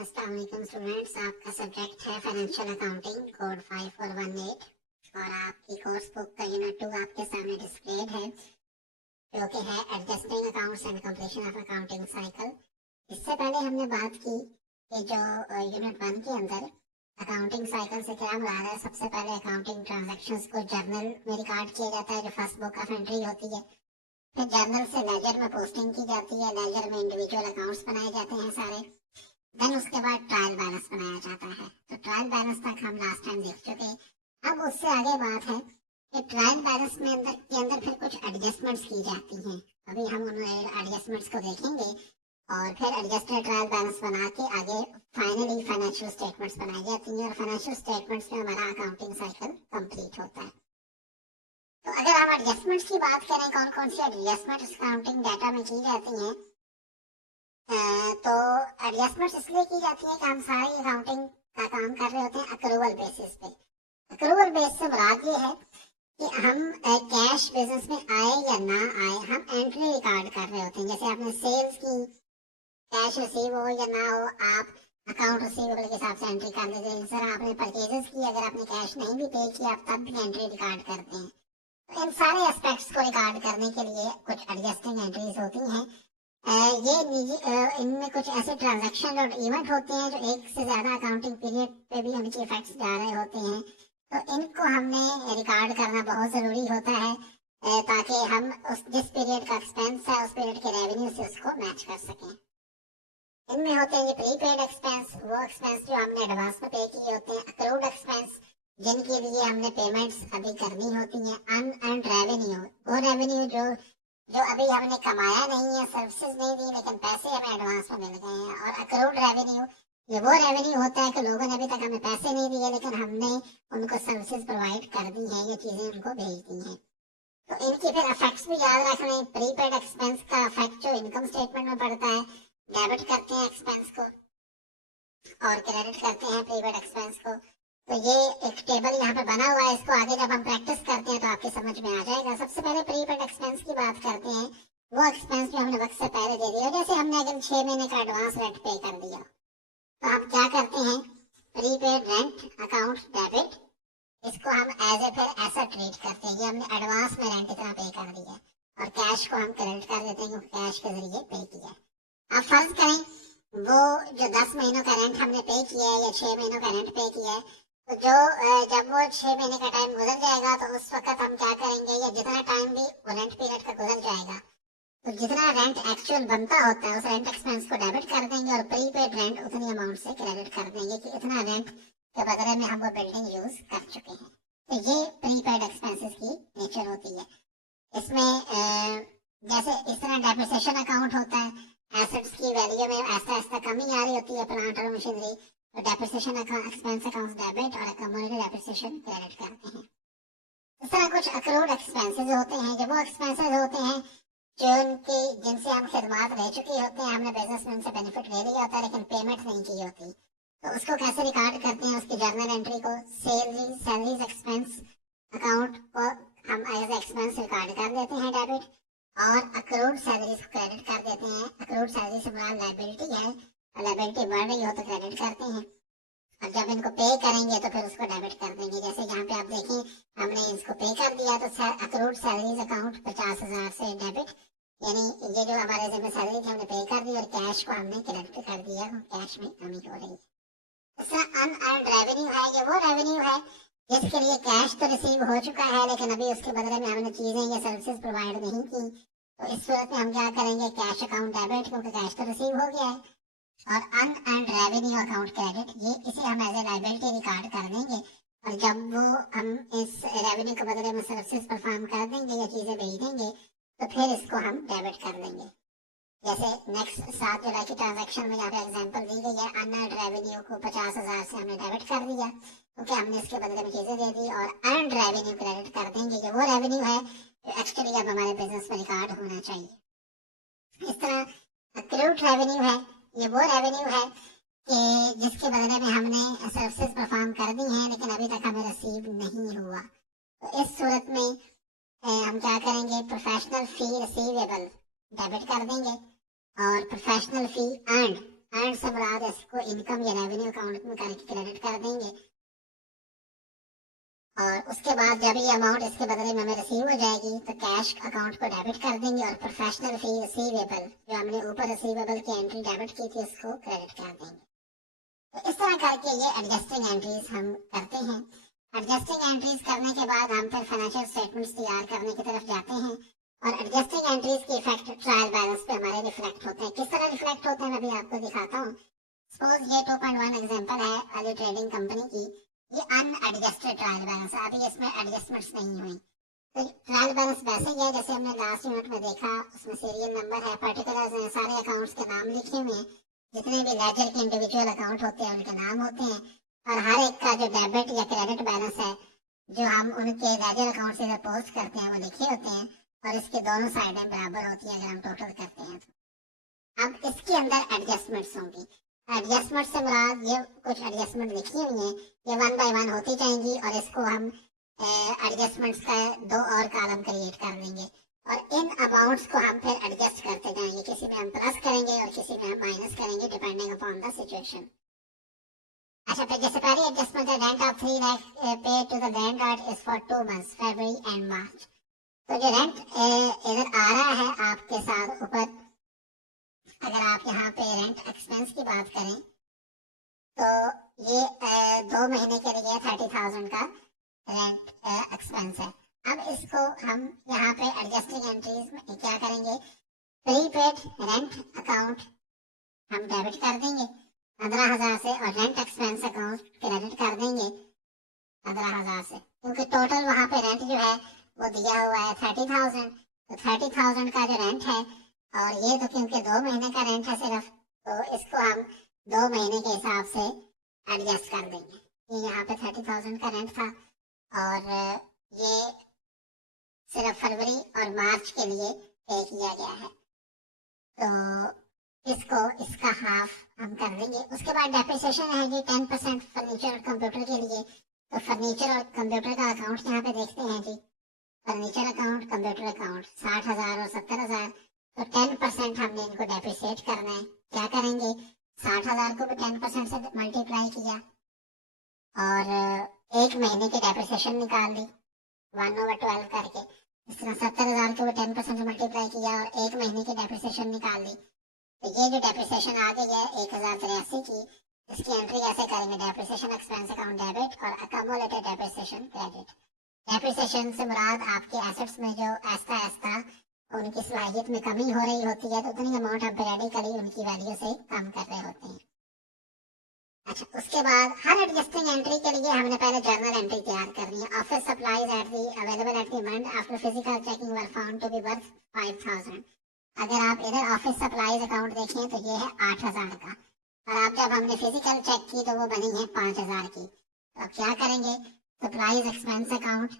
अस्सलाम वालेकुम स्टूडेंट्स, आपका सब्जेक्ट है फाइनेंशियल अकाउंटिंग कोड 5418 और आपकी कोर्स बुक का यूनिट 2 आपके सामने डिस्प्लेड है जो कि है adjusting accounts and completion of accounting cycle. इससे पहले हमने बात की कि जो यूनिट 1 के अंदर अकाउंटिंग साइकिल से क्या मुराद है। सबसे पहले अकाउंटिंग ट्रांजैक्शंस को जर्नल में रिकॉर्ड किया जाता है जो फर्स्ट बुक ऑफ एंट्री होती है। फिर जर्नल से लेजर में पोस्टिंग की जाती है, लेजर में इंडिविजुअल अकाउंट्स बनाए जाते हैं सारे। देन उसके बाद ट्रायल बैलेंस बनाया जाता है। तो ट्रायल बैलेंस तक हम लास्ट टाइम देख चुके हैं। अब उससे आगे बात है कि ट्रायल बैलेंस में अंदर फिर कुछ एडजस्टमेंट्स की जाती हैं। अभी हम उन एडजस्टमेंट्स को देखेंगे और फिर एडजस्टेड ट्रायल बैलेंस बना के आगे फाइनली फाइनेंशियल स्टेटमेंट्स बनाई जाती हैं और फाइनेंशियल स्टेटमेंट्स में हमारा अकाउंटिंग साइकिल कंप्लीट होता है। तो अगर हम एडजस्टमेंट्स की बात करें, कौन कौन सी एडजस्टमेंट्स अकाउंटिंग डाटा में की जाती हैं, तो एडजस्टमेंट्स इसलिए की जाती है कि हम सारी अकाउंटिंग का काम कर रहे होते हैं अक्रूवल बेसिस पे। अक्रूवल बेस से मुराद ये है कि हम कैश बिजनेस में आए या ना आए, हम एंट्री रिकॉर्ड कर रहे होते हैं। जैसे आपने सेल्स की, कैश रिसीव हो या ना हो, आप अकाउंट रिसीवेबल के हिसाब से एंट्री कर देते हैं। इस तरह आपने परचेजेस की, अगर आपने कैश नहीं भी पे किया आप तब भी एंट्री रिकॉर्ड करते हैं। तो इन सारे एस्पेक्ट्स को रिकॉर्ड करने के लिए कुछ एडजस्टिंग एंट्रीज होती हैं। ये निजी इनमें कुछ ऐसे ट्रांजैक्शन और इवेंट होते हैं जो एक से ज्यादा अकाउंटिंग पीरियड पे भी उनके इफेक्ट्स जा रहे होते हैं। तो इनको हमने रिकॉर्ड करना बहुत जरूरी होता है ताकि हम उस जिस पीरियड का एक्सपेंस है उस पीरियड के रेवेन्यू से उसको मैच कर सकें। इनमें होते हैं ये प्रीपेड एक्सपेंस, वो एक्सपेंस जो हमने एडवांस में पे किए होते हैं। अक्रूड एक्सपेंस, जिनके लिए हमने पेमेंट्स अभी करनी होती हैं। अनअर्न्ड रेवेन्यू, वो रेवेन्यू जो अभी हमने कमाया नहीं है, सर्विसेज नहीं दी लेकिन पैसे हमें एडवांस में मिल गए हैं। और अक्रूड रेवेन्यू, ये वो रेवेन्यू होता है कि लोगों ने अभी तक हमें पैसे नहीं दिए लेकिन हमने उनको सर्विसेज प्रोवाइड कर दी हैं, ये चीजें उनको भेज दी हैं। तो इनकी फिर इफेक्ट्स भी याद रखने। प्रीपेड एक्सपेंस का इफेक्ट जो इनकम स्टेटमेंट में पड़ता है, डेबिट करते हैं एक्सपेंस को और क्रेडिट करते हैं प्रीपेड एक्सपेंस को। तो ये एक टेबल यहाँ पे बना हुआ है, इसको आगे जब हम प्रैक्टिस करते हैं तो आपके समझ में आ जाएगा। सबसे पहले प्रीपेड एक्सपेंस की बात करते हैं। वो एक्सपेंस जो हमने वक्त से पहले दे दिया, जैसे हमने अगर 6 महीने का एडवांस रेंट पे कर दिया तो हम क्या करते हैं, प्रीपेड रेंट अकाउंट डेबिट, इसको हम एज ए फिर ऐसा ट्रीट करते हैं कि हमने एडवांस में रेंट इतना पे कर दिया और कैश को हम क्रेडिट कर देते हैं क्योंकि कैश के जरिए पे किया। अब फर्ज करें वो जो 10 महीनों का रेंट हमने पे किया है या 6 महीनों का रेंट पे किया है, तो जब वो 6 महीने का टाइम गुजर जाएगा तो उस वक्त हम क्या करेंगे, या जितना टाइम भी वो रेंट पीरियड का गुजर जाएगा तो जितना रेंट एक्चुअल बनता होता है उस रेंट एक्सपेंस को डेबिट कर देंगे और प्रीपेड रेंट उतनी अमाउंट से क्रेडिट कर देंगे कि इतना रेंट के बदले में हम वो बिल्डिंग यूज कर चुके हैं। तो ये प्रीपेड एक्सपेंसेस की नेचर होती है। इसमें जैसे इस तरह डेप्रिसिएशन अकाउंट होता है, एसेट्स की वैल्यू में ऐसा ऐसा कमी आ रही होती है, प्लांट और मशीनरी, तो डेप्रिसिएशन एक्सपेंस अकाउंट डेबिट और कम्युनिटी डेप्रिसिएशन क्रेडिट करते हैं। इस तरह कुछ अक्रूड एक्सपेंसेस होते हैं, जब वो एक्सपेंसेस होते हैं जो जिनसे हम खिदमात ले चुके होते हैं, हमने बिजनेस में उनसे बेनिफिट ले लिया होता है लेकिन पेमेंट नहीं की होती, तो उसको कैसे रिकॉर्ड करते हैं, उसकी जर्नल एंट्री को सैलरीज एक्सपेंस अकाउंट को हम एज एक्सपेंस रिकॉर्ड कर देते हैं डेबिट, और अक्रूड सैलरीज को क्रेडिट कर देते हैं। अक्रूड सैलरी से मुराद लायबिलिटी है, लायबिलिटी बढ़ रही हो तो क्रेडिट करते हैं और जब इनको पे करेंगे तो फिर उसको डेबिट कर देंगे। जैसे यहाँ पे आप देखें हमने इसको पे कर दिया तो अक्रूड सैलरीज अकाउंट 50,000 से डेबिट, यानी ये जो हमारे जिम्मे सैलरी थी हमने पे कर दी और कैश को हमने क्रेडिट कर दिया, कैश में कमी हो रही है। इसका अनअर्न्ड रेवेन्यू है, ये वो रेवेन्यू है जिसके लिए कैश तो रिसीव हो चुका है लेकिन अभी उसके बदले में हमने चीजें या सर्विसेज प्रोवाइड नहीं की। तो इस सूरत में हम क्या करेंगे, कैश अकाउंट डेबिट, क्योंकि कैश तो रिसीव हो गया है, और अनअर्न्ड रेवेन्यू अकाउंट क्रेडिट, ये इसे हम एज ए लायबिलिटी रिकॉर्ड कर देंगे और जब वो हम इस रेवेन्यू के बदले में सर्विसेज परफॉर्म कर देंगे या चीजें भेज देंगे तो फिर इसको हम डेबिट कर देंगे। जैसे नेक्स्ट 7 जुलाई की ट्रांजैक्शन में यहाँ पे एग्जांपल दी गई है, अनअर्न्ड रेवेन्यू को 50,000 से हमने डेबिट कर दिया क्योंकि हमने इसके बदले में चीजें दे दी, और अर्न्ड रेवेन्यू क्रेडिट कर देंगे, ये वो रेवेन्यू है जो एक्चुअली अब हमारे बिजनेस में रिकॉर्ड होना चाहिए। इस तरह अक्रूड रेवेन्यू है, ये वो रेवेन्यू है कि जिसके बदले में हमने सर्विसेज परफॉर्म कर दी हैं लेकिन अभी तक हमें रिसीव नहीं हुआ। तो इस सूरत में हम क्या करेंगे, प्रोफेशनल फी रिसीवेबल डेबिट कर देंगे और प्रोफेशनल फी अर्न अर्न से मुराद इसको इनकम या रेवेन्यू अकाउंट में करके क्रेडिट कर देंगे, और उसके बाद जब ये अमाउंट इसके बदले में हमें रिसीव हो जाएगी तो कैश अकाउंट को डेबिट कर देंगे, और प्रोफेशनल फी रिसीवेबल जो हमने ऊपर रिसीवेबल की एंट्री डेबिट की थी उसको क्रेडिट कर देंगे। तो इस तरह करके ये एडजस्टिंग एंट्रीज हम करते हैं। एडजस्टिंग एंट्रीज करने के बाद हम फिर फाइनेंशियल स्टेटमेंट्स तैयार करने की तरफ जाते हैं, और एडजस्टिंग एंट्रीज के इफेक्ट ट्रायल बैलेंस पे हमारे रिफ्लेक्ट होते हैं। किस तरह रिफ्लेक्ट होते हैं मैं अभी आपको दिखाता हूँ। सपोज ये 2.1 एग्जांपल है वाली ट्रेडिंग कंपनी की, ये अनएडजस्टेड ट्रायल बैलेंस है, अभी इसमें एडजस्टमेंट्स नहीं हुई। तो ट्रायल बैलेंस वैसे ही है जैसे हमने लास्ट यूनिट में देखा, उसमें सीरियल नंबर है, पर्टिकुलर्स हैं, सारे अकाउंट्स के नाम लिखे हुए हैं, जितने भी लेजर के इंडिविजुअल अकाउंट होते हैं उनके नाम होते हैं, और हर एक का जो डेबिट या क्रेडिट बैलेंस है जो हम उनके लेजर अकाउंट से पोस्ट करते हैं वो लिखे होते हैं, और इसके दोनों साइडें बराबर होती हैं अगर हम टोटल करते हैं तो। अब इसके अंदर एडजस्टमेंट्स होंगी। एडजस्टमेंट से मुराद ये कुछ एडजस्टमेंट लिखी हुई हैं, ये 1 बाय 1 होती जाएंगी, और इसको हम एडजस्टमेंट्स का 2 और कॉलम क्रिएट कर देंगे, और इन अमाउंट्स को हम फिर एडजस्ट करते जाएंगे, किसी में हम प्लस करेंगे और किसी में हम माइनस करेंगे डिपेंडिंग अपॉन द सिचुएशन। अच्छा, फिर जैसे पहली एडजस्टमेंट है rent of 3 lakh pay to the landlord is for 2 months February and March. तो जो रेंट इधर आ रहा है आपके साथ ऊपर, अगर आप यहाँ पे रेंट एक्सपेंस की बात करें तो ये 2 महीने के लिए 30,000 का रेंट एक्सपेंस है। अब इसको हम यहाँ पे एडजस्टिंग एंट्रीज में क्या करेंगे, प्रीपेड रेंट अकाउंट हम डेबिट कर देंगे 15,000 से, और रेंट एक्सपेंस अकाउंट क्रेडिट कर देंगे 15,000 से, क्योंकि टोटल वहाँ पे रेंट जो है वो दिया हुआ है 30,000। तो 30,000 का जो रेंट है, और ये तो क्योंकि 2 महीने का रेंट है सिर्फ, तो इसको हम 2 महीने के हिसाब से एडजस्ट कर देंगे। ये यहाँ पे 30,000 का रेंट था, और ये सिर्फ फरवरी और मार्च के लिए पे किया गया है, तो इसको इसका हाफ हम कर देंगे। उसके बाद डेप्रिसिएशन है जी 10% फर्नीचर और कंप्यूटर के लिए। तो फर्नीचर और कंप्यूटर का अकाउंट यहाँ पे देखते हैं जी, फर्नीचर अकाउंट, कंप्यूटर अकाउंट 60,000 और 70,000, तो 10% हमने इनको डेप्रिसिएट करना है। क्या करेंगे, 60,000 को भी 10% से मल्टीप्लाई किया, और 1 महीने की डेप्रिसिएशन निकाल दी 1/12 करके। इस तरह 70,000 को भी 10% से मल्टीप्लाई किया और 1 महीने की डेप्रिसिएशन निकाल दी। तो ये जो डेप्रिसिएशन आ गई है 1083 की, इसकी एंट्री ऐसे करेंगे, डेप्रिसिएशन एक्सपेंस अकाउंट डेबिट और अकमुलेटेड डेप्रिसिएशन क्रेडिट। डेप्रिसिएशन से मुराद आपके एसेट्स में जो ऐसा ऐसा उनकी सलाहियत में कमी हो रही होती है, तो उतनी अमाउंट हम पेरियडिकली उनकी वैल्यू से कम कर रहे होते हैं। अच्छा, उसके बाद हर एडजस्टिंग एंट्री के लिए हमने पहले जर्नल एंट्री तैयार करनी है। Office supplies at the available at the month after physical checking were found to be worth 5,000। अगर आप इधर ऑफिस सप्लाईज अकाउंट देखें तो ये है 8,000 का, और आप जब हमने फिजिकल चेक की तो वो बनी है 5,000 की। तो अब क्या करेंगे, सप्लाईज एक्सपेंस अकाउंट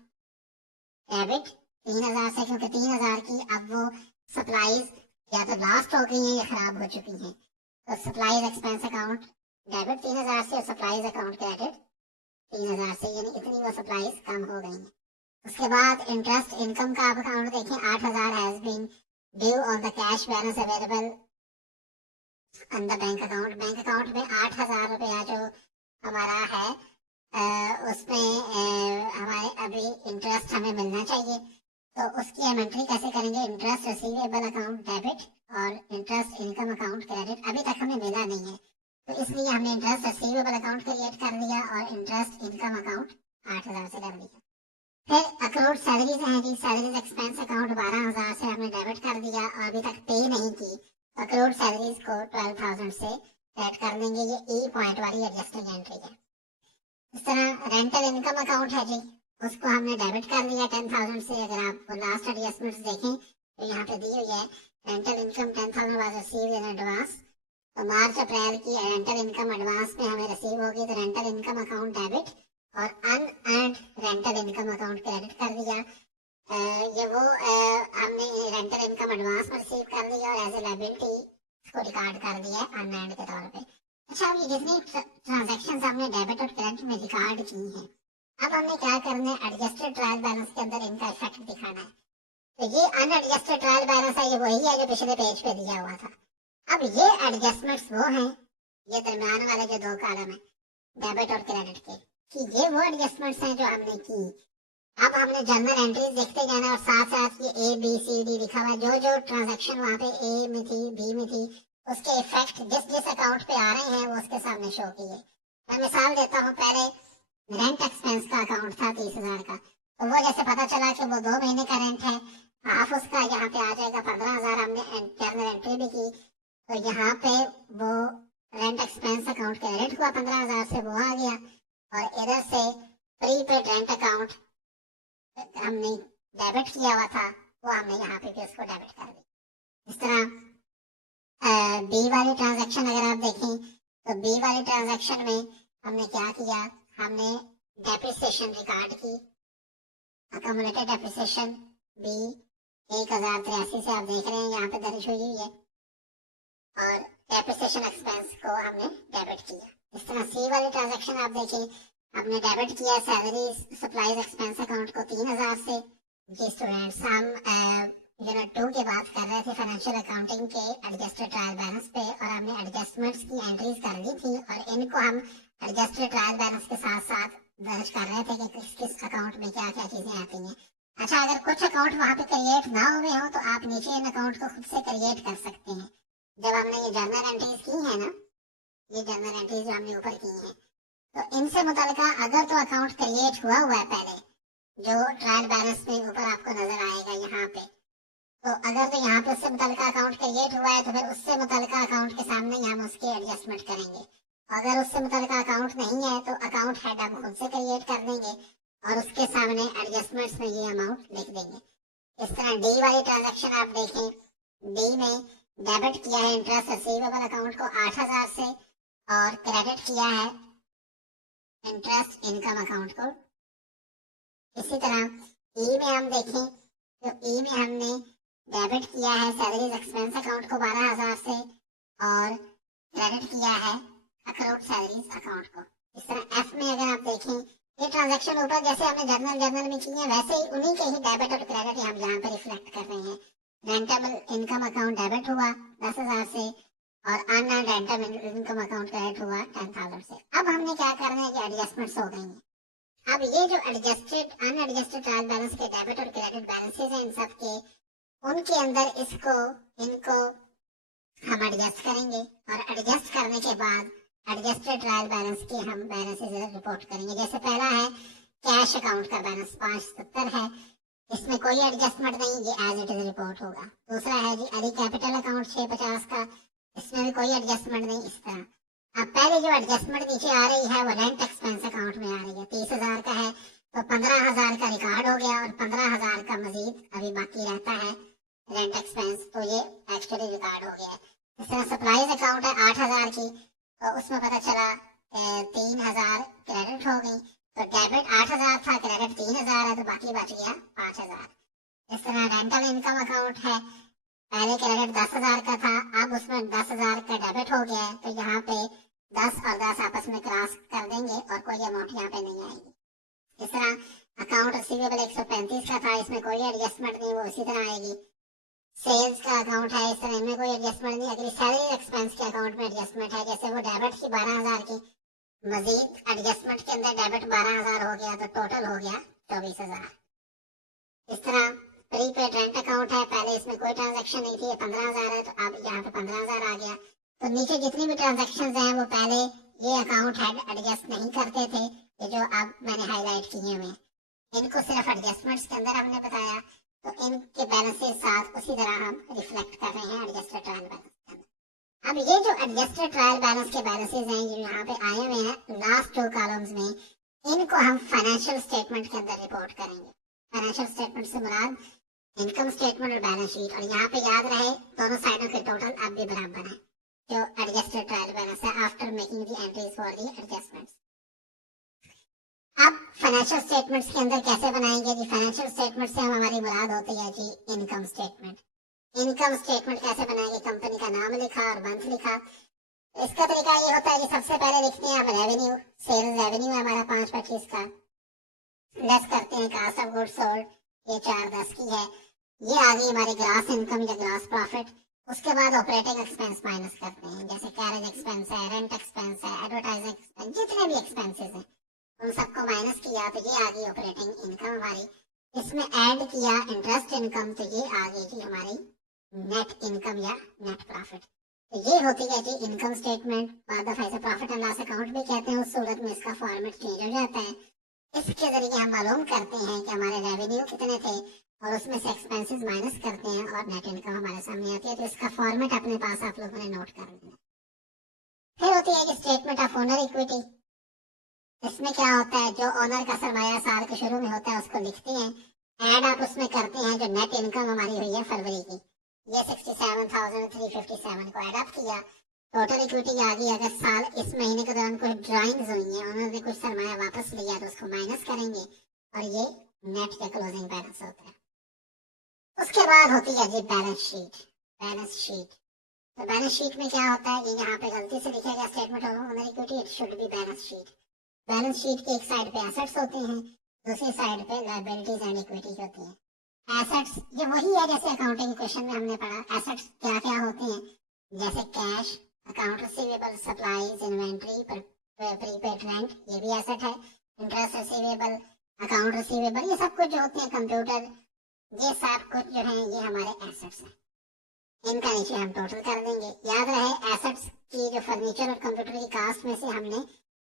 डेबिट 3,000 से, क्योंकि 3,000 की अब वो सप्लाईज या तो लास्ट हो गई हैं या खराब हो चुकी हैं। तो सप्लाईज एक्सपेंस अकाउंट डेबिट 3,000 से और सप्लाईज अकाउंट क्रेडिट 3,000 से, यानी इतनी वो सप्लाईज कम हो गई हैं। उसके बाद इंटरेस्ट इनकम का आप अकाउंट देखें, 8,000 has been due on the cash balance available on the bank account. Bank account में 8,000 रुपया जो हमारा है उसमें हमारे अभी इंटरेस्ट हमें मिलना चाहिए, तो उसकी हम एंट्री कैसे करेंगे, इंटरेस्ट रिसीवेबल अकाउंट डेबिट और इंटरेस्ट इनकम अकाउंट क्रेडिट अभी तक हमें मिला नहीं है, तो इसलिए हमने इंटरेस्ट रिसीवेबल अकाउंट क्रिएट कर दिया और इंटरेस्ट इनकम अकाउंट 8,000 से कर दिया। फिर अकाउंट सैलरीज हैं जी, सैलरीज एक्सपेंस अकाउंट 12,000 से हमने डेबिट कर दिया और अभी तक पे नहीं की, अकाउंट सैलरीज को 12,000 से ऐड कर देंगे। ये ई पॉइंट वाली एडजस्टिंग एंट्री है। इस तरह रेंटल इनकम अकाउंट है जी, उसको हमने डेबिट कर लिया 10,000 से। अगर आप लास्ट एडजस्टमेंट्स देखें तो यहाँ पे दी हुई है rental income 10,000 was received in advance. तो मार्च अप्रैल की रेंटल इनकम एडवांस में हमें रिसीव होगी, तो रेंटल इनकम अकाउंट डेबिट और unearned rental income account credit कर दिया। ये वो हमने रेंटल इनकम एडवांस में रिसीव कर लिया और एज ए लायबिलिटी इसको रिकॉर्ड कर दिया अनअर्न्ड के तौर पे। अच्छा, ये जितनी ट्रांजैक्शंस हमने डेबिट और क्रेडिट में रिकॉर्ड की हैं, अब हमने क्या करना है, एडजस्टेड ट्रायल बैलेंस के अंदर इनका इफेक्ट दिखाना है। तो ये अनएडजस्टेड ट्रायल बैलेंस है, ये वही है जो पिछले पेज पे दिया हुआ था। अब ये एडजस्टमेंट्स वो हैं, ये दरमियान वाले जो दो कॉलम है डेबिट और क्रेडिट के, कि ये वो एडजस्टमेंट्स हैं जो हमने की। अब हमने जर्नल एंट्रीज देखते जाना और साथ साथ ये ABCD लिखा हुआ, जो जो ट्रांजैक्शन वहाँ पे A में थी, B में थी, उसके इफेक्ट जिस जिस अकाउंट पे आ रहे हैं वो उसके सामने शो किए। मैं मिसाल देता हूँ, पहले रेंट एक्सपेंस का अकाउंट था 30,000 का, तो वो जैसे पता चला कि वो 2 महीने का रेंट है, हाफ उसका यहाँ पे आ जाएगा 15,000, हमने जर्नल एंट्री भी की, तो यहाँ पे वो रेंट एक्सपेंस अकाउंट क्रेडिट हुआ 15,000 से, वो आ गया, और इधर से प्रीपेड रेंट अकाउंट हमने डेबिट किया हुआ था, वो हमने यहाँ पे भी उसको डेबिट कर दिया। इस तरह बी वाली ट्रांजैक्शन अगर आप देखें, तो बी वाली ट्रांजैक्शन में हमने क्या किया, हमने डेप्रिसिएशन रिकॉर्ड की, अक्यूमुलेटेड डेप्रिसिएशन बी 1083 से आप देख रहे हैं यहाँ पे दर्ज हुई है, और डेप्रिसिएशन एक्सपेंस को हमने डेबिट किया। इस तरह सी वाली ट्रांजैक्शन आप देखें, हमने डेबिट किया सैलरी सप्लाईज एक्सपेंस अकाउंट को 3,000 से। जी स्टूडेंट्स, हम यूनिट 2 की बात कर रहे थे फाइनेंशियल अकाउंटिंग के एडजस्टेड ट्रायल बैलेंस पे, और हमने एडजस्टमेंट्स की एंट्रीज कर दी थी, और इनको हम एडजस्टेड ट्रायल बैलेंस के साथ साथ दर्ज कर रहे थे कि किस किस अकाउंट में क्या क्या चीजें आती हैं। अच्छा, अगर कुछ अकाउंट वहाँ पे क्रिएट ना हुए हो तो आप नीचे इन अकाउंट को खुद से क्रिएट कर सकते हैं। जब हमने ये जर्नल एंट्रीज की है ना, ये जर्नल एंट्रीज जो हमने ऊपर की हैं, तो इनसे मुतालिका अगर तो अकाउंट क्रिएट हुआ है पहले, जो ट्रायल बैलेंस में ऊपर आपको नजर आएगा यहाँ पे, तो अगर तो यहाँ पे उससे मुतालिका अकाउंट क्रिएट हुआ है तो फिर उससे मुतालिका अकाउंट के सामने ही हम उसके एडजस्टमेंट करेंगे। अगर उससे मुतालिका अकाउंट नहीं है तो अकाउंट हेड हम खुद से क्रिएट कर देंगे और उसके सामने एडजस्टमेंट्स में ये अमाउंट लिख देंगे। इस तरह डी वाली ट्रांजेक्शन आप देखें, डी में डेबिट किया है इंटरेस्ट रिसीवेबल अकाउंट को 8,000 से, और क्रेडिट किया है इंटरेस्ट इनकम अकाउंट को। इसी तरह ई में हम देखें तो ई में हमने डेबिट किया है सैलरीज एक्सपेंस अकाउंट को 12,000 से, और क्रेडिट किया है अकाउंट सैलरीज अकाउंट को। इस तरह एफ में अगर आप देखें, ये ट्रांजैक्शन ऊपर जैसे हमने जर्नल में की है वैसे ही उन्हीं के ही डेबिट और क्रेडिट हम यहाँ पर रिफ्लेक्ट कर रहे हैं। रेंटेबल इनकम अकाउंट डेबिट हुआ 10,000 से, और अन रेंटेबल इनकम अकाउंट क्रेडिट हुआ 10,000 से। अब हमने क्या करना है कि एडजस्टमेंट्स हो गई हैं। अब ये जो एडजस्टेड अनएडजस्टेड ट्रायल बैलेंस के डेबिट और क्रेडिट बैलेंसेस हैं इन सब के, उनके अंदर इनको हम एडजस्ट करेंगे, और एडजस्ट करने के बाद एडजस्टेड ट्रायल बैलेंस के हम बैलेंसेस रिपोर्ट करेंगे। जैसे पहला है कैश अकाउंट का बैलेंस 570 है, इसमें कोई एडजस्टमेंट नहीं, ये एज इट इज रिपोर्ट होगा। दूसरा है जी अली कैपिटल अकाउंट 650 का, इसमें भी कोई एडजस्टमेंट नहीं। इस तरह अब पहले जो एडजस्टमेंट नीचे आ रही है वो रेंट एक्सपेंस अकाउंट में आ रही है, 30,000 का है तो 15,000 का रिकॉर्ड हो गया, और 15,000 का मजीद अभी बाकी रहता है रेंट एक्सपेंस, तो ये एक्चुअली रिकॉर्ड हो गया है। इस तरह सप्लाईज अकाउंट है 8,000 की, तो उसमें पता चला 3,000 क्रेडिट हो गई, तो डेबिट 8,000 था, क्रेडिट 3,000 है, तो बाकी बच गया 5,000। इस तरह रेंटल इनकम अकाउंट है, पहले क्रेडिट 10,000 का था, अब उसमें 10,000 का डेबिट हो गया है, तो यहाँ पे 10 और 10 आपस में क्रॉस कर देंगे और कोई अमाउंट यहाँ पे नहीं आएगी। इस तरह अकाउंट रिसीवेबल 135 का था, इसमें कोई एडजस्टमेंट नहीं, वो इसी तरह आएगी। सेल्स का अकाउंट है, इस तरह इनमें कोई एडजस्टमेंट नहीं। अगर सैलरी एक्सपेंस के अकाउंट में एडजस्टमेंट है, जैसे वो डेबिट की 12,000 की, मजीद एडजस्टमेंट के अंदर डेबिट 12,000 हो गया, तो टोटल हो गया 24,000। इस तरह प्रीपेड रेंट अकाउंट है, पहले इसमें कोई ट्रांजैक्शन नहीं थी, 15,000 है, तो अब यहाँ पे 15,000 आ गया। तो नीचे जितनी भी ट्रांजैक्शन हैं वो पहले ये अकाउंट हेड एडजस्ट नहीं करते थे, ये जो अब मैंने हाईलाइट किए हुए, इनको सिर्फ एडजस्टमेंट्स के अंदर हमने बताया, तो इनके बैलेंसेस साथ उसी तरह हम रिफ्लेक्ट कर रहे हैं एडजस्टेड ट्रायल बैलेंस के अंदर। अब ये जो एडजस्टेड ट्रायल बैलेंस के बैलेंसेस हैं जो यहाँ पे आए हुए हैं लास्ट 2 कॉलम्स में, इनको हम फाइनेंशियल स्टेटमेंट के अंदर रिपोर्ट करेंगे। फाइनेंशियल स्टेटमेंट से मुराद इनकम स्टेटमेंट और बैलेंस शीट, और यहाँ पे याद रहे दोनों साइडों के टोटल अब भी बराबर है, जो एडजस्टेड ट्रायल बैलेंस है after making the entries for the adjustments. अब फाइनेंशियल स्टेटमेंट्स के अंदर कैसे बनाएंगे जी? फाइनेंशियल स्टेटमेंट से हम हमारी मुराद होती है जी इनकम स्टेटमेंट। इनकम स्टेटमेंट कैसे बनाएंगे? कंपनी का नाम लिखा और मंथ लिखा। इसका तरीका ये होता है कि सबसे पहले लिखते हैं आप रेवेन्यू, सेल्स रेवेन्यू है हमारा 525 का, लेस करते हैं कॉस्ट ऑफ गुड्स सोल्ड, ये 410 की है, ये आ गई हमारी ग्रॉस इनकम या ग्रॉस प्रॉफिट, उसके बाद ऑपरेटिंग एक्सपेंस माइनस करते हैं, जैसे कैरेज एक्सपेंस है, रेंट एक्सपेंस है, एडवर्टाइजिंग एक्सपेंस, जितने भी एक्सपेंसेस हैं उन सबको माइनस किया तो ये आ गई ऑपरेटिंग इनकम हमारी। इसमें ऐड किया इंटरेस्ट इनकम तो ये आ गई जी हमारी नेट इनकम या नेट प्रॉफिट। तो ये होती है जी इनकम स्टेटमेंट। बाद दफा इसे प्रॉफिट एंड लॉस अकाउंट भी कहते हैं, उस सूरत में इसका फॉर्मेट चेंज हो जाता है। इसके जरिए हम मालूम करते हैं कि हमारे रेवेन्यू कितने थे और उसमें से एक्सपेंसेस माइनस करते हैं और नेट इनकम हमारे सामने आती है। तो इसका फॉर्मेट अपने पास आप लोगों ने नोट कर लेना। फिर होती है कि स्टेटमेंट ऑफ ओनर इक्विटी। इसमें क्या होता है, जो ओनर का सरमाया साल के शुरू में होता है उसको लिखते हैं, ऐड आप उसमें करते हैं जो नेट इनकम हमारी हुई है फरवरी की, ये 67,357 को ऐड अप किया, टोटल इक्विटी आ गई। अगर साल इस महीने के दौरान कुछ ड्राइंग्स हुई हैं, उन्होंने कुछ सरमाया वापस लिया तो उसको माइनस करेंगे और ये नेट या क्लोजिंग बैलेंस होता है। उसके बाद होती है जी बैलेंस शीट। बैलेंस शीट, तो बैलेंस शीट में क्या होता है, ये यहाँ पे गलती से लिखा गया statement of owner equity, it should be balance sheet. Balance sheet के एक साइड पे एसेट्स होते हैं, दूसरी साइड पे लायबिलिटीज एंड इक्विटी होती है। एसेट्स ये वही है जैसे अकाउंटिंग क्वेश्चन में हमने पढ़ा, एसेट्स क्या क्या होते हैं, जैसे cash, account receivable, supplies, inventory, prepaid rent, ये भी एसेट है। इंटरेस्ट रिसीवेबल, अकाउंट रिसीवेबल, ये सब कुछ जो होते हैं, कंप्यूटर, ये सब कुछ जो है ये हमारे एसेट्स हैं। इनका नीचे हम टोटल कर देंगे। याद रहे एसेट्स की जो फर्नीचर और कंप्यूटर की कास्ट में से हमने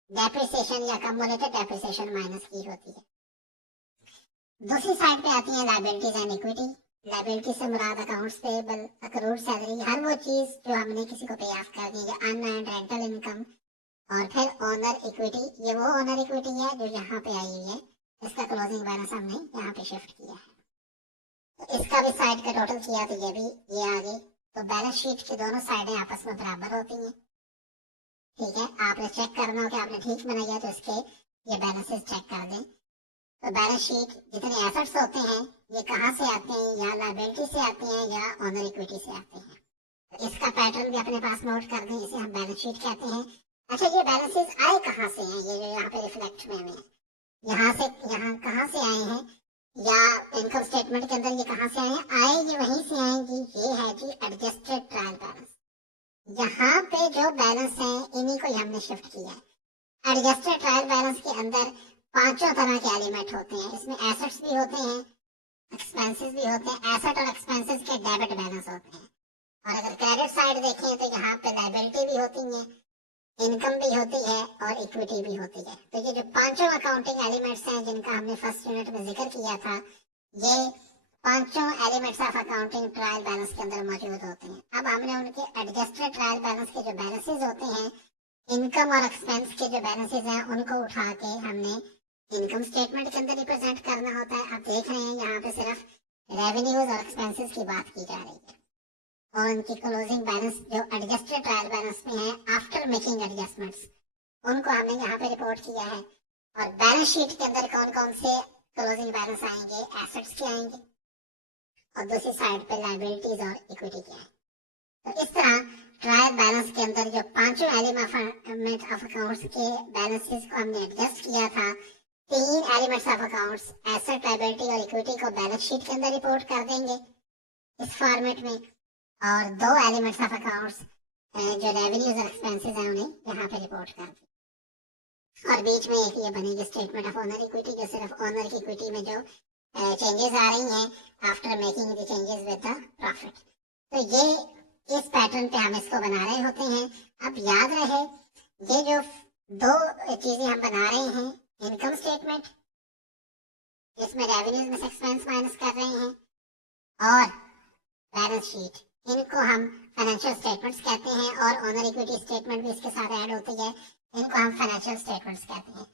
डेप्रिसिएशन या कम्युलेटेड डेप्रिसिएशन माइनस की होती है। दूसरी साइड पे आती है लायबिलिटीज एंड इक्विटी। लायबिलिटी से मुराद अकाउंट्स पेएबल, अक्रूड सैलरी, हर वो चीज जो हमने किसी को पे ऑफ कर दी, अनअर्न्ड रेंटल इनकम। और फिर ओनर इक्विटी, ये वो ओनर इक्विटी है जो यहाँ पे आई हुई है, इसका क्लोजिंग बैलेंस हमने यहाँ पे शिफ्ट किया है। तो इसका भी साइड का टोटल किया तो ये भी ये आ गई। तो बैलेंस शीट की दोनों साइडें आपस में बराबर होती हैं। ठीक है, आपने चेक करना हो कि आपने ठीक बनाई है तो इसके ये बैलेंसेस चेक कर दें। तो बैलेंस शीट जितने एसेट्स होते हैं ये कहाँ से आते हैं, या लायबिलिटी से आते हैं या ओनर इक्विटी से आते हैं। तो इसका पैटर्न भी अपने पास नोट कर दें, इसे हम बैलेंस शीट कहते हैं। अच्छा, ये बैलेंसेस आए कहाँ से हैं, ये जो यहाँ पे रिफ्लेक्ट में है, यहाँ से यहाँ कहाँ से आए हैं, या इनकम स्टेटमेंट के अंदर ये कहाँ से आए हैं, आए ये वहीं से आए जी। ये है जी एडजस्टेड ट्रायल बैलेंस। यहाँ पे जो बैलेंस है इन्हीं को हमने शिफ्ट किया है। एडजस्टेड ट्रायल बैलेंस के अंदर पांचों तरह के एलिमेंट होते हैं। इसमें एसेट्स भी होते हैं, एक्सपेंसेस भी होते हैं। एसेट और एक्सपेंसेस के डेबिट बैलेंस होते हैं। और अगर क्रेडिट साइड देखें तो यहाँ पे लायबिलिटी भी होती है, इनकम भी होती है और इक्विटी भी होती है। तो ये जो पांचों अकाउंटिंग एलिमेंट्स हैं जिनका हमने फर्स्ट यूनिट में जिक्र किया था, ये पांचों elements of accounting trial balance के अंदर मौजूद होते हैं। अब हमने उनके एडजस्टेड ट्रायल बैलेंस के जो बैलेंसेज होते हैं, इनकम और एक्सपेंस के जो बैलेंसेज हैं, उनको उठा के हमने इनकम स्टेटमेंट के अंदर रिप्रेजेंट करना होता है। आप देख रहे हैं यहाँ पे सिर्फ रेवेन्यूज और एक्सपेंसेस की बात की जा रही है और उनकी क्लोजिंग बैलेंस जो एडजस्टेड ट्रायल बैलेंस में है आफ्टर मेकिंग एडजस्टमेंट्स, उनको हमने यहाँ पे रिपोर्ट किया है। और बैलेंस शीट के अंदर कौन कौन से क्लोजिंग बैलेंस आएंगे, एसेट्स के आएंगे और दूसरी साइड पे लायबिलिटीज और इक्विटी के आएंगे। तो इस तरह ट्रायल बैलेंस के अंदर जो पांचों एलिमेंट ऑफ अकाउंट्स के बैलेंसेस को हमने एडजस्ट किया था, तीन elements of accounts asset, liability और इक्विटी को बैलेंस शीट के अंदर रिपोर्ट कर देंगे इस फॉर्मेट में, और दो एलिमेंट्स ऑफ अकाउंट्स जो रेवेन्यूज और एक्सपेंसेस हैं उन्हें यहाँ पे रिपोर्ट कर दें। और बीच में एक ये बनेगी स्टेटमेंट ऑफ ओनर इक्विटी, जो सिर्फ ओनर की इक्विटी में जो चेंजेस आ रही हैं after making the changes with the profit. तो ये इस पैटर्न पे हम इसको बना रहे होते हैं। अब याद रहे ये जो दो चीजें हम बना रहे हैं, इनकम स्टेटमेंट इसमें रेवेन्यूज में से एक्सपेंस माइनस कर रहे हैं, और बैलेंस शीट, इनको हम फाइनेंशियल स्टेटमेंट्स कहते हैं और ओनर इक्विटी स्टेटमेंट भी इसके साथ ऐड होती है, इनको हम फाइनेंशियल स्टेटमेंट्स कहते हैं।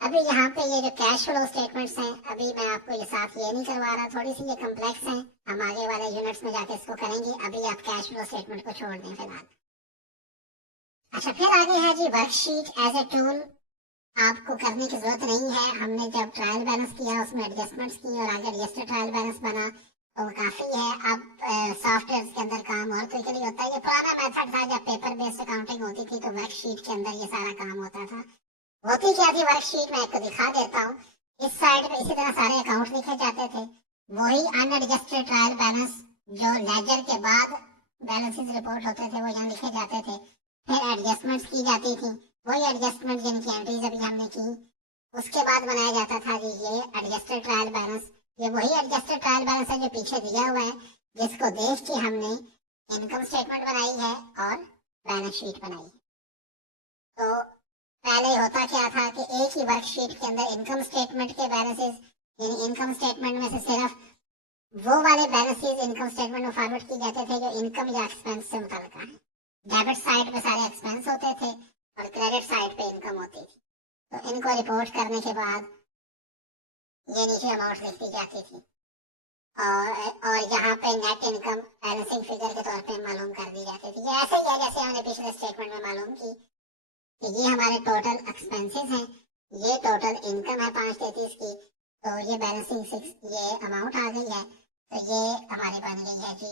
अभी यहाँ पे ये जो कैश फ्लो स्टेटमेंट्स हैं, अभी मैं आपको ये साथ ये नहीं करवा रहा, थोड़ी सी ये कम्प्लेक्स हैं, हम आगे वाले यूनिट्स में जाके इसको करेंगे। अभी आप कैश फ्लो स्टेटमेंट को छोड़ दें फिलहाल। अच्छा, फिर आगे है जी वर्कशीट एज ए टूल। आपको करने की जरूरत नहीं है, हमने जब ट्रायल बैलेंस किया उसमें एडजस्टमेंट्स की और आगे एडजस्टेड ट्रायल बैलेंस बना तो काफी है। अब सॉफ्टवेयर के अंदर काम और क्विकली होता है। ये पुराना मेथड था जब पेपर बेस्ड अकाउंटिंग होती थी, तो वर्कशीट के अंदर ये सारा काम होता था। होती क्या थी वर्कशीट, मैं आपको दिखा देता हूँ। इस साइड पे इसी तरह सारे अकाउंट लिखे जाते थे, वही अनएडजस्टेड ट्रायल बैलेंस जो लेजर के बाद बैलेंसेस रिपोर्ट होते थे वो यहाँ लिखे जाते थे, फिर एडजस्टमेंट्स की जाती थी, वही एडजस्टमेंट जिनकी एंट्रीज अभी हमने की, उसके बाद बनाया जाता था जी ये एडजस्टेड ट्रायल बैलेंस। ये वही एडजस्टेड ट्रायल बैलेंस है जो पीछे दिया हुआ है, जिसको देख के हमने इनकम स्टेटमेंट बनाई है और बैलेंस शीट बनाई है। तो पहले होता क्या था कि एक ही वर्कशीट के अंदर इनकम स्टेटमेंट के बैलेंसेस, यानी इनकम स्टेटमेंट में से सिर्फ वो वाले बैलेंसेस इनकम स्टेटमेंट में फॉरवर्ड किए जाते थे जो इनकम या एक्सपेंस से मुताल्लिक है। डेबिट साइड पे सारे एक्सपेंस होते थे और क्रेडिट साइड पे इनकम होती थी। तो इनको रिपोर्ट करने के बाद ये नीचे अमाउंट लिख दी जाती थी और यहाँ पे नेट इनकम बैलेंसिंग फिगर के तौर पे मालूम कर दी जाती थी। ये ऐसे ही है जैसे हमने पिछले स्टेटमेंट में मालूम की कि ये हमारे टोटल एक्सपेंसेस हैं, ये टोटल इनकम है 533 की, तो ये बैलेंसिंग 6 ये अमाउंट आ गई है, तो ये हमारी बन गई है जी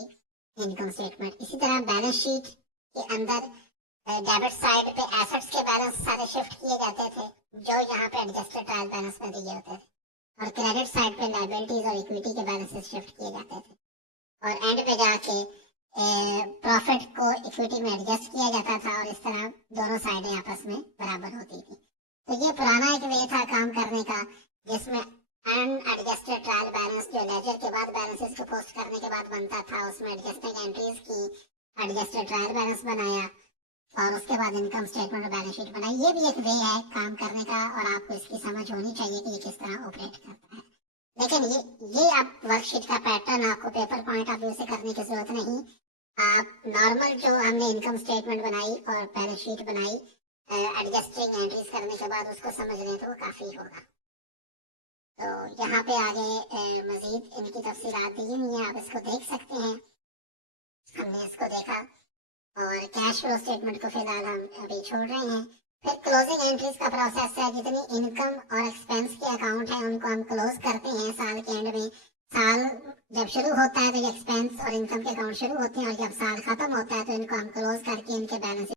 इनकम स्टेटमेंट। इसी तरह बैलेंस शीट के अंदर डेबिट साइड पे एसेट्स के बैलेंस सारे शिफ्ट किए जाते थे जो यहाँ पे एडजस्टेड ट्रायल बैलेंस में दिए होते थे, और क्रेडिट साइड पे लायबिलिटीज और इक्विटी के बैलेंसेस शिफ्ट किए जाते थे, और एंड पे जाके प्रॉफिट को इक्विटी में एडजस्ट किया जाता था और इस तरह दोनों साइडें आपस में बराबर होती थी। तो ये पुराना एक वे था काम करने का, जिसमें अनएडजस्टेड ट्रायल बैलेंस जो लेजर के बाद बैलेंसेस को पोस्ट करने के बाद बनता था, उसमें एडजस्टिंग एंट्रीज की, एडजस्टेड ट्रायल बैलेंस बनाया और उसके बाद इनकम स्टेटमेंट और बैलेंस शीट बनाई। ये भी एक वे है काम करने का और आपको इसकी समझ होनी चाहिए कि ये किस तरह ऑपरेट करता है। लेकिन ये आप वर्कशीट का पैटर्न आपको पेपर पॉइंट ऑफ व्यू से करने की जरूरत नहीं। आप नॉर्मल जो हमने इनकम स्टेटमेंट बनाई और बैलेंस शीट बनाई एडजस्टिंग एंट्रीज करने के बाद उसको समझ लें तो वो काफी होगा। तो यहाँ पे आगे मजीद इनकी तफसीलात दी हुई हैं, आप इसको देख सकते हैं। हमने इसको देखा और कैश फ्लो स्टेटमेंट को फिलहाल हम अभी छोड़ रहे हैं। फिर क्लोजिंग एंट्रीज का प्रोसेस है, जितनी इनकम और एक्सपेंस के अकाउंट है उनको हम क्लोज करते हैं साल के एंड में। साल जब शुरू होता है तो ये एक्सपेंस और इनकम के अकाउंट शुरू होते हैं और जब साल खत्म होता है तो इनको हम क्लोज करके इनके बैलेंस